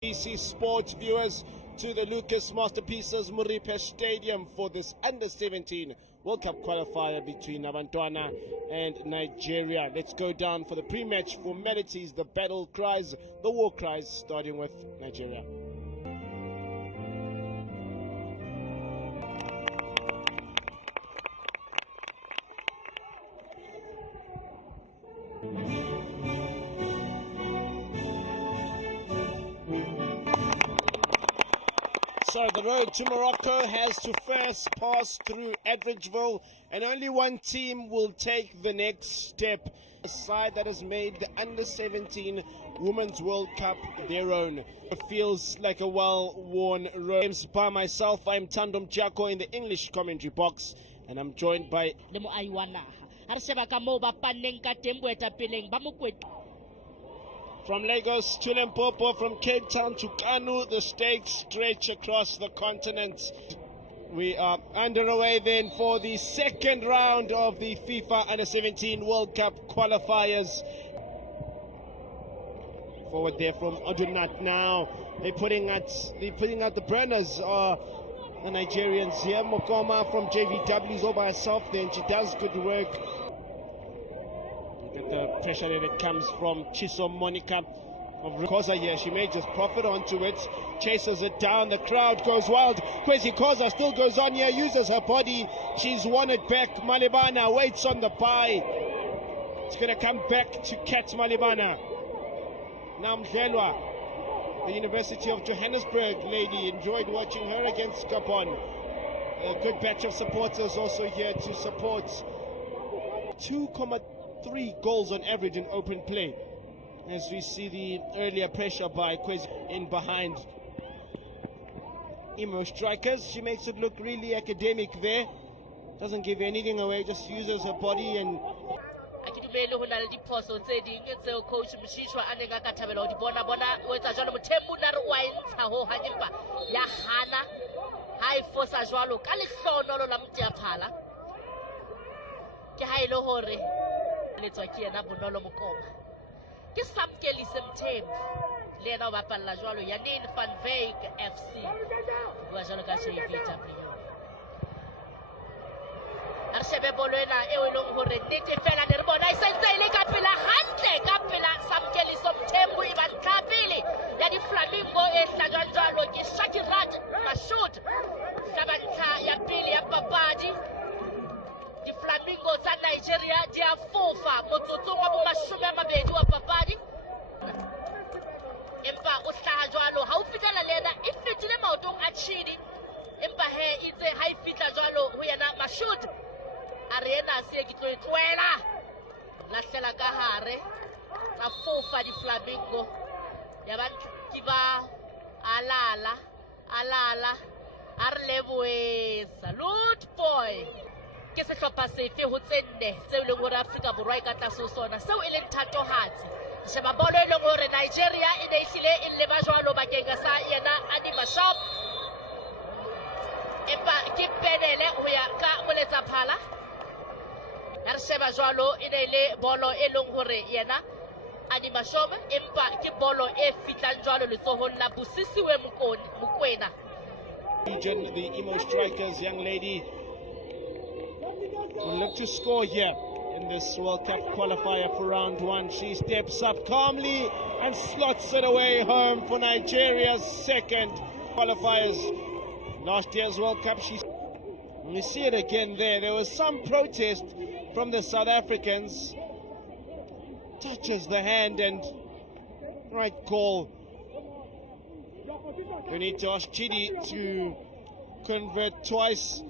BC Sports viewers to the Lucas Masterpieces Muripe Stadium for this Under-17 World Cup qualifier between Abantwana and Nigeria. Let's go down for the pre-match formalities, the battle cries, the war cries, starting with Nigeria. So the road to Morocco has to first pass through Edridgeville, and only one team will take the next step. The side that has made the Under-17 Women's World Cup their own. It feels like a well-worn road. By myself, I'm Tandom Jako in the English commentary box, and I'm joined by from Lagos to Limpopo, from Cape Town to Kanu, the stakes stretch across the continent. We are underway then for the second round of the FIFA Under-17 World Cup qualifiers. Forward there from Odunat now. They're putting out the burners. The Nigerians here. Mokoma from JVW is all by herself then. She does good work. The pressure that comes from Chisom Monica of Koza here. She may just profit onto it, chases it down, the crowd goes wild. Kwesi Koza still goes on here, uses her body, she's won it back. Malibana waits on the bye. It's going to come back to catch Malibana. Namdlelwa, the University of Johannesburg lady, enjoyed watching her against Gabon. A good batch of supporters also here to support. 2.3 goals on average in open play, as we see the earlier pressure by Kwesi in behind. Imo Strikers, she makes it look really academic there, doesn't give anything away, just uses her body and coach Mshishwa a neng a ka thabela ho di bona o etsa jwalo Mothembu na re wa ntsha ho hang empa ya hana ha e fosa jwalo ka lehlono la Mteaphala ke ha ile hore letswa ke yena Bonolo Mokoma ke Samkeli Semthembu le yena o bapalla jwalo Yanin van Wyk FC bua jwalo ka JVW a shebe bolo ena eo e leng hore nnete fela ne re bona e sentse ile ka pela hantle ka pela Samkeli Semthembu e ba tlapile ya di Flamingo e hlajwa jwalo ke Shakirat Rashid hlabantla ya pele ya papadi. Di Flamingo tsa Nigeria di a fofa motsotsong wa bo 20 wa papadi empa o hlaha jwalo ha o fitela le yena e fetile maotong a Chidi empa he itse ha e fitla jwalo ho yena Mashud a re yena se ke tlo e tloela lahlela ka hare tsa fofa di Flamingo ya ba ki ba alala a re leboe salute boy ke sehlopha sefe ho tsenne tseo leng hore Afrika Borwa e ka tlase ho sona seo e leng thatohatsi sheba bolo e leng hore Nigeria e ne ehlile e leba jwalo bakeng sa yena Anima Shop empa ke penele ho ya ka Moletsaphala ya re sheba jwalo e ne ile bolo e leng hore yena Anima Shop empa ke bolo e fitlang jwalo letsohong la Busisiwe Mokwena. The Imo Strikers young lady will look to score here in this World Cup qualifier for round one. She steps up calmly and slots it away home for Nigeria's second qualifiers. Last year's World Cup, we see it again there. There was some protest from the South Africans. Touches the hand and right call. We need to ask Chidi to convert twice.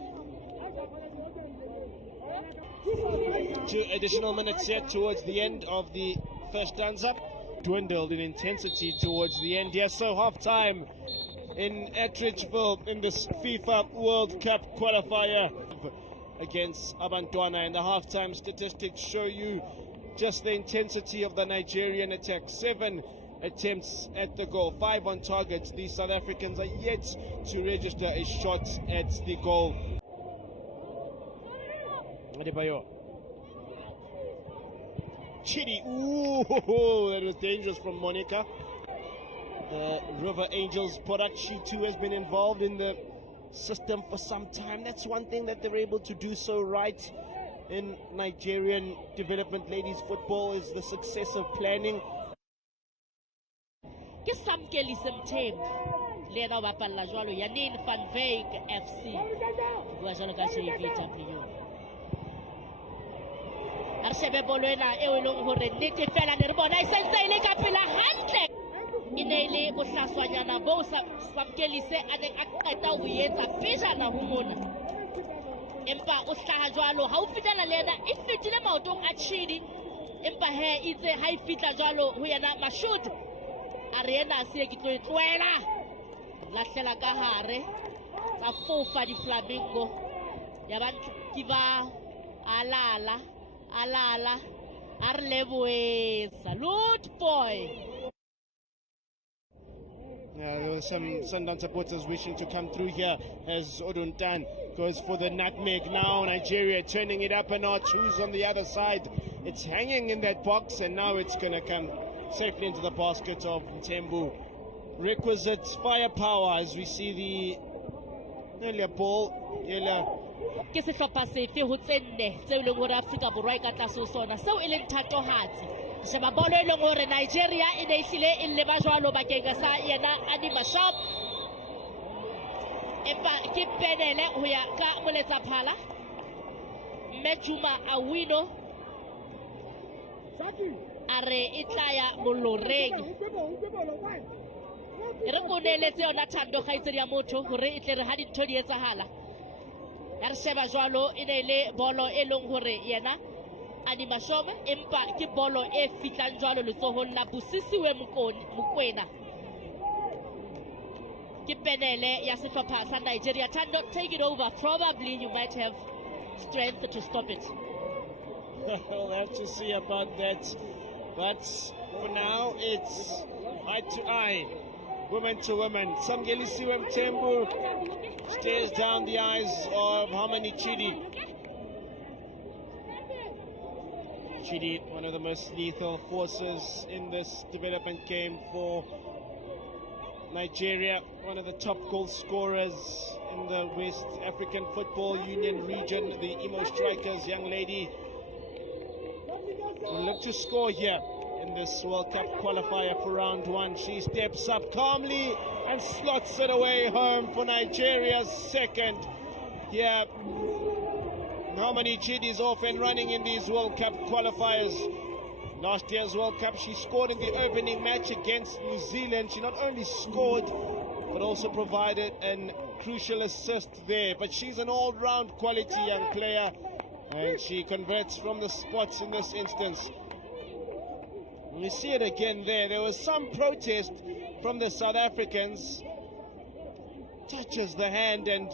2 additional minutes here towards the end of the first stanza. Dwindled in intensity towards the end. Yes, so half-time in Edridgeville in this FIFA World Cup qualifier against Abantwana, and the half-time statistics show you just the intensity of the Nigerian attack. 7 attempts at the goal, 5 on target. The South Africans are yet to register a shot at the goal. Adebayo. Chidi, ooh, that was dangerous from Monica. the River Angels product. She too has been involved in the system for some time. That's one thing that they're able to do so right in Nigerian development ladies football, is the success of planning. Ke Samkeli Mthembu le ena o bapalla jwalo Yanin van Wyk FC bua jwalo ka JVW. A re shebe bolo ena eo e leng hore nnete fela ne re bona e sentse e le ka pela hantle, e ne e le bohlaswanyana boo Samkeli se a neng a qeta ho etsa pejana ho mona, empa o hlaha jwalo haufinyana le ena e fetile maotong a Chidi, empa he itse ha e fitla jwalo ho yena Mashudu a re ena se ke tlo e tloela lahlela ka hare tsa fofa di-flamingo ya ba ke ba alala a re leboe salute boy. There were some Sundown supporters wishing to come through here as Oduntan goes for the nutmeg. Now Nigeria turning it up a notch. Who's on the other side? It's hanging in that box, and now it's going to come safely into the basket of Mthembu. Requisite firepower as we see the earlier ball. Ke sehlopha sefe ho tsenne tseo leng hore Afrika Borwa e ka tlase ho sona seo e leng thatohatsi. Sheba bolo e leng hore Nigeria e ne ehlile e leba jwalo bakeng sa yena Annie Mashop, empa ke penele ho ya ka moletsaphala Mejuma Awino a re e tla ya moloreng. E re koneletse yona Thando kgaitsedi ya motho hore e tle re ha dintho di etsahala. Ya re sheba jwalo e ne le bolo e leng hore yena Annie Mashop, empa ke bolo e fitlang jwalo letsohong la Busisiwe Mokoena. Ke penele ya sehlopha sa Nigeria. Thando, take it over. Probably you might have strength to stop it. We'll have to see about that. But for now, it's eye to eye, woman to woman. Samgelisiwe Mthembu stares down the eyes of Harmony Chidi. Chidi, one of the most lethal forces in this development game for Nigeria, one of the top goal scorers in the West African Football Union region, the Imo Strikers young lady will look to score here in this World Cup qualifier for round one. She steps up calmly and slots it away home for Nigeria's second. Here, Harmony Chidi is off and running in these World Cup qualifiers. Last year's World Cup, she scored in the opening match against New Zealand. She not only scored, but also provided a crucial assist there. But she's an all-round quality young player, and she converts from the spots in this instance. We see it again there. There was some protest from the South Africans. Touches the hand, and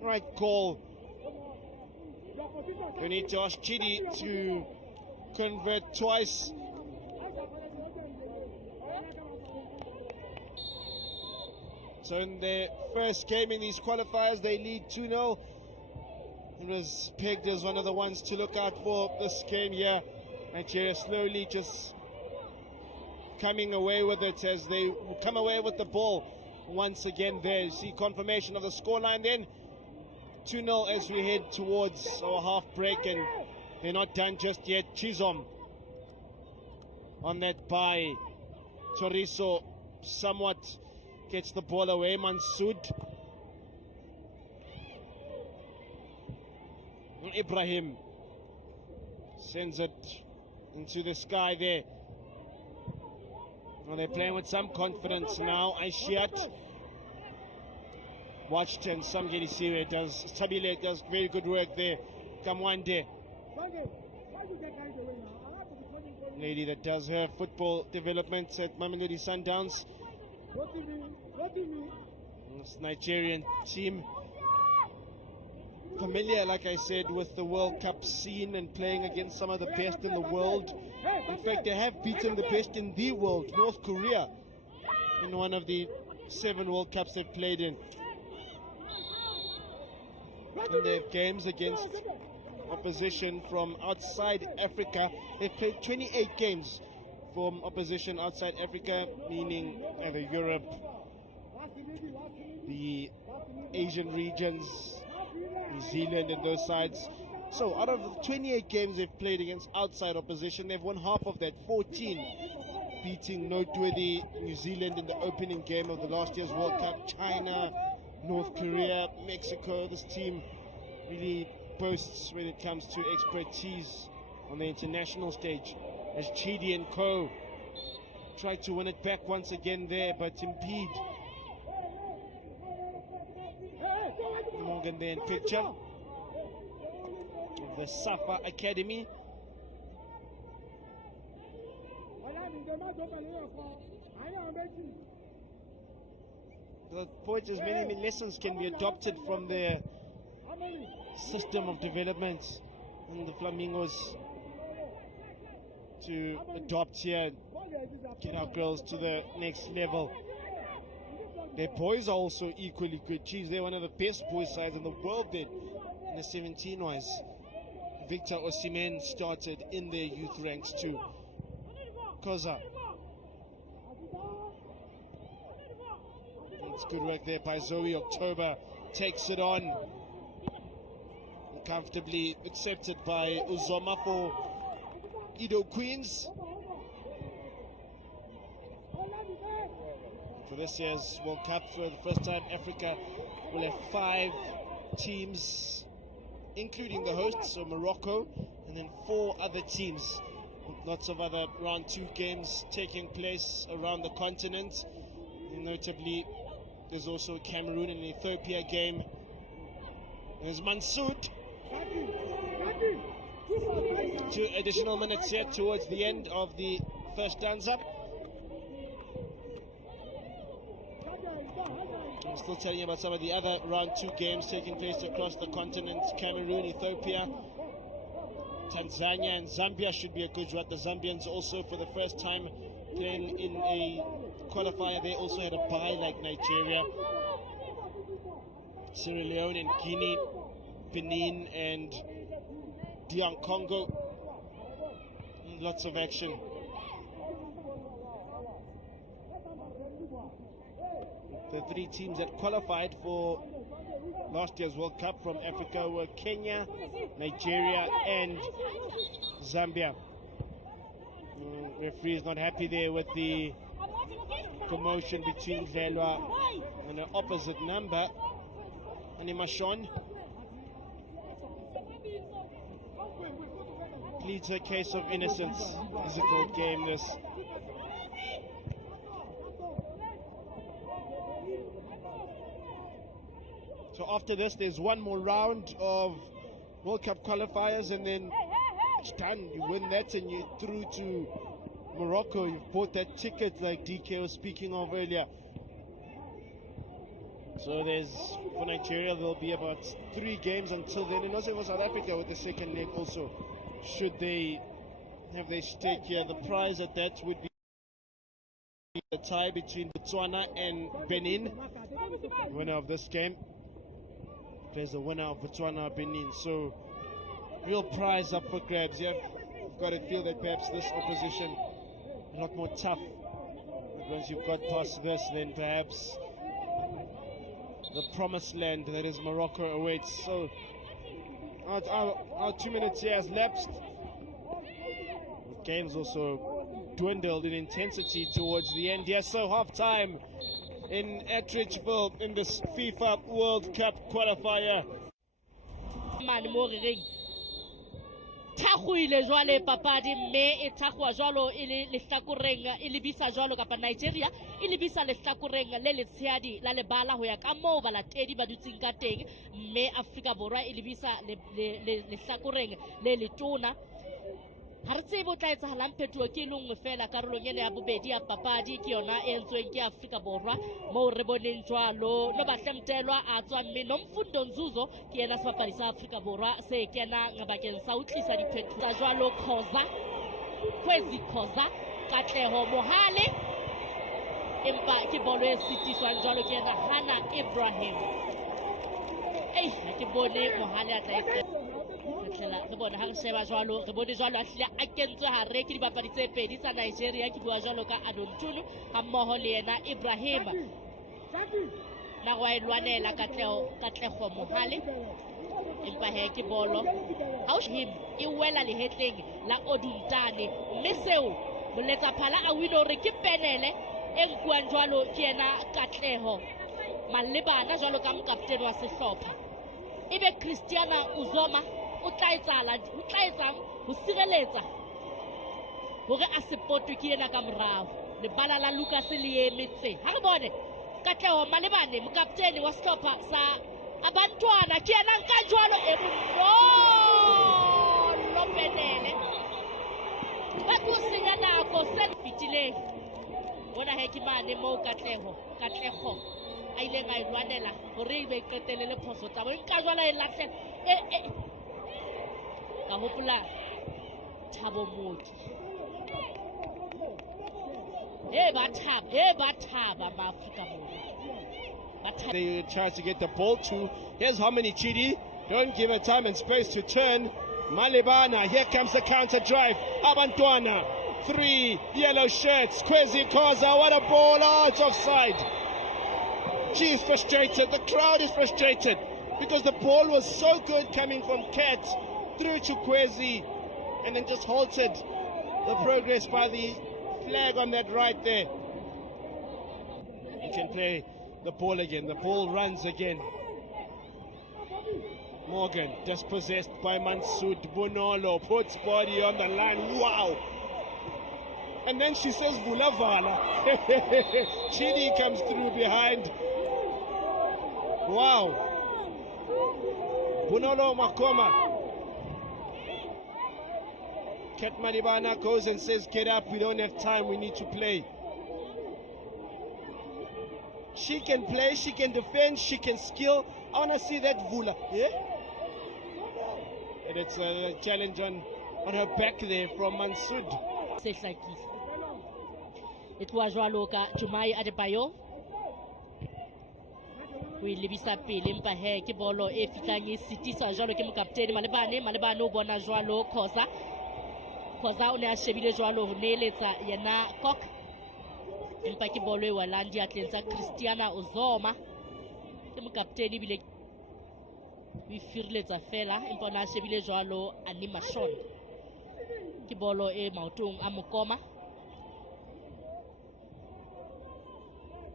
right call. We need to ask Chidi to convert twice. So in their first game in these qualifiers, they lead 2-0. It was pegged as one of the ones to look out for this game here. Nigeria slowly just coming away with it as they come away with the ball once again there. You see confirmation of the scoreline then. 2-0 as we head towards our half break, and they're not done just yet. Chizom on that by Chorizo somewhat gets the ball away. Mansood. Ibrahim sends it into the sky there. Well, they're playing with some confidence now. Aishiat watched, and Samgelisiwe does, Tabile does very good work there. Kamwande, lady that does her football development at Mamelodi Sundowns. This Nigerian team, familiar, like I said, with the World Cup scene and playing against some of the best in the world. In fact, they have beaten the best in the world, North Korea, in one of the 7 World Cups they've played in. In their games against opposition from outside Africa, they've played 28 games from opposition outside Africa, meaning either Europe, the Asian regions, New Zealand and those sides. So out of the 28 games they've played against outside opposition, they've won half of that, 14, beating noteworthy New Zealand in the opening game of the last year's World Cup, China, North Korea, Mexico. This team really boasts when it comes to expertise on the international stage, as Chidi and Co tried to win it back once again there, but Impede Morgan there in picture of the Safa Academy. The point is, many lessons can be adopted from their system of development in the Flamingos to adopt here, get our girls to the next level. Their boys are also equally good. Geez, they're one of the best boys sides in the world then, in the 17-wise. Victor Osimhen started in their youth ranks too. Koza. It's good work there by Zoe. October takes it on. Comfortably accepted by Uzoma for Edo Queens. For this year's World Cup, for the first time, Africa will have 5 teams, including the hosts, so Morocco, and then 4 other teams. Lots of other round 2 games taking place around the continent. And notably, there's also Cameroon and Ethiopia game. There's Mansoud. 2 additional minutes here towards the end of the first stanza. I'm still telling you about some of the other round 2 games taking place across the continent. Cameroon, Ethiopia, Tanzania and Zambia should be a good run. The Zambians also, for the first time playing in a qualifier, they also had a bye like Nigeria. Sierra Leone and Guinea, Benin and DR Congo. Lots of action. The 3 teams that qualified for last year's World Cup from Africa were Kenya, Nigeria and Zambia. Referee is not happy there with the commotion between Velwa and an opposite number. Animashon pleads a case of innocence. Difficult game this. So after this, there's one more round of World Cup qualifiers, and then it's done. You win that and you're through to Morocco. You've bought that ticket like DK was speaking of earlier. So for Nigeria, there'll be about 3 games until then, and also for South Africa with the second leg also, should they have their stake here. The prize at that would be a tie between Botswana and Benin. The winner of this game plays the winner of Botswana Benin. So real prize up for grabs. You've got to feel that perhaps this opposition is a lot more tough. But once you've got past this, then perhaps the promised land that is Morocco awaits. So our 2 minutes here has lapsed. The game's also dwindled in intensity towards the end. Yes, so half time in Atteridgeville in this FIFA World Cup qualifier. Thakgoile jwale papadi mme e thakgwa jwalo e le lehlakoreng e lebisa jwalo kapa Nigeria e lebisa lehlakoreng le letshehadi la lebala ho ya ka moo balatedi ba dutseng ka teng, mme Afrika Borwa e lebisa lehlakoreng le letona. Ha re tsebe o tla etsahalang phethoho ke le nngwe fela karolong ena ya bobedi ya papadi ke yona e entsweng ke Afrika Borwa, moo re boneng jwalo no Bahlemtelwa a tswa mme Nomfundo Nzuzo ke yena sebapadi sa Afrika Borwa se kenang bakeng sa ho tlisa diphethoho tsa jwalo. Kwezi Khoza Katleho Mohale, empa ke bolo e sitiswang jwalo ke yena Hana Ibrahim. Ke bone Mohale a tla fihlela re bona ha re sheba jwalo re bone jwalo a hlile a kentswe hare ke dibapadi tse pedi tsa Nigeria ke bua jwalo ka Adontulu ha mmoho le yena Ibrahim na wa ilwanela Katlego Mohale empa he ke bolo ha o him e wela lehetleng la Oduntane mme seo moletsa phala a wino re ke penele e nkuang jwalo ke yena Katlego Malebana jwalo ka mokaptene wa sehlopha ebe Christiana Uzoma o tla etsang ho sireletsa hore a sepotwe ke yena ka morao lebala la Lucas le emetse ha re bone Katlego Malebane mokaptene wa sehlopha sa Abantwana ke yena nka jwalo e lo penele ba go senya nako se fitileng bona he ke mane mo Katlego a ile ga ilwanela gore e be qetelele phoso tsa bo nka jwala e lahle ka hopola Thabo Modi ba thaba ba Afrika Borwa. They try to get the ball to. Here's Homini Chidi. Don't give her time and space to turn. Malebana, here comes the counter drive. Abantwana, 3 yellow shirts. Kwezi Khoza, what a ball. Oh, it's offside. She's frustrated. The crowd is frustrated because the ball was so good coming from Kat through to Kwezi and then just halted the progress by the flag on that right there. You can play the ball again. The ball runs again. Morgan dispossessed by Mansood Bonolo. Puts body on the line. Wow. And then she says Vulavala. Chidi comes through behind. Wow. Bonolo Makoma. Kat Malebana goes and says, get up, we don't have time, we need to play. She can play, she can defend, she can skill. I want to see that Vula. Yeah? And it's a challenge on her back there from Mansood. It was Raloka Jumai Adebayo. We libisa pele mpa he ke bolo e fitlang e sitisa jwalo ke mokaptene Malebane o bona jwalo Khoza o ne a shebile jwalo ho neeletsa yena Kok empa ke bolo e walang diatleng tsa Christiana Uzoma ke mokaptene bile o ifiriletsa fela empa o ne a shebile jwalo Anima Shon ke bolo e maotong a Mokoma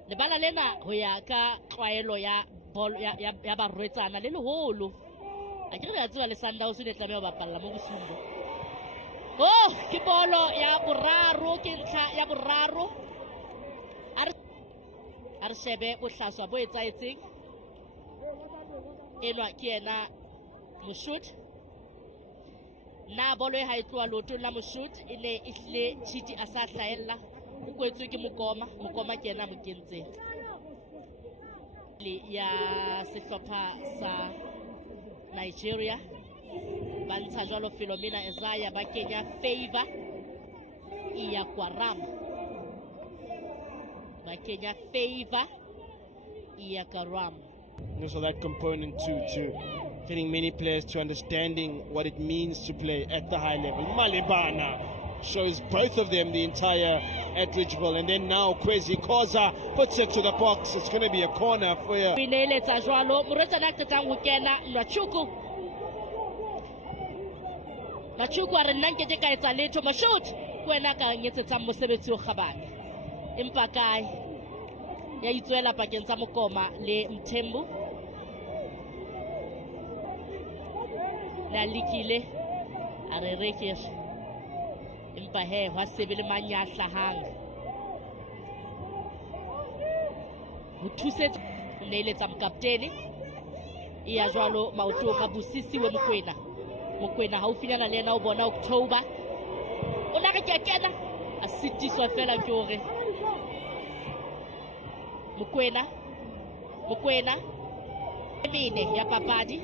lebala lena ho ya ka tlwaelo ya bolo ya barwetsana le leholo a ke re ya tswa le Sundowns ne tlameha ho bapalla mo Bosumbo ke bolo ya boraro ke ntlha ya boraro a re shebe bohlaswa bo etsaetseng enwa ke yena Moshut na bolo e ha e tloa lotong la Moshut e ne e hlile Chidi a sa hlaella o kwetswe ke Mokoma ke yena mo kentseng le ya sehlopha sa Nigeria ba ntsha jwalo Philomena Ezaya ba kenya Favor iya Kwaram ba kenya Favor iya Kwaram. So that component too, to getting many players to understanding what it means to play at the high level. Malebana shows both of them the entire Atteridgeville, and then now Kwezi Khoza puts it to the box. It's going to be a corner for you. Machuku a re nna nkeke ka etsa letho Moshut wena ka ngetsetsa mosebetsi o kgabane empa kae ya itswela pakeng tsa Mokoma le Mthembu la likile a re rekere empa he wa sebele manyahla hang ho thusetsa o neeletsa mokaptene e ya jwalo maotong a Bosisi we Mokwena haufinyana le yena o bona October o na re ke kena a sitiswa fela ke hore Mokwena emene ya papadi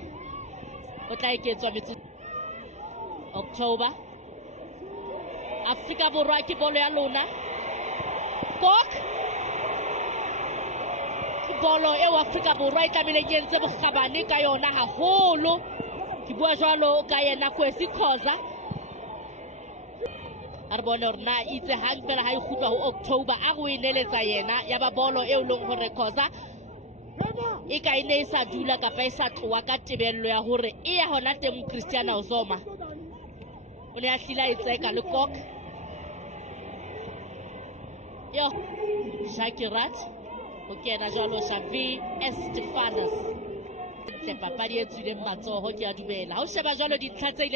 o tla iketswa metsi October Afrika Borwa ke bolo ya lona Kok bolo e Afrika Borwa e tlamehile ke ntse bogabane ka yona haholo ke bua jwalo ka yena Kwesi Khoza a re bone hore na itse hang fela ha e kgutla ho October a go ineletsa yena ya ba bolo e leng hore Khoza e ka ine e sa dula kapa e sa tloa ka tebello ya hore e ya hona teng Cristiano Zoma o ne a hlila e tseka le kok yo Shakirat o kena jwalo Xavi Estefanas le papadi e tswileng matsoho ke a dumela ha o sheba jwalo dintlha tse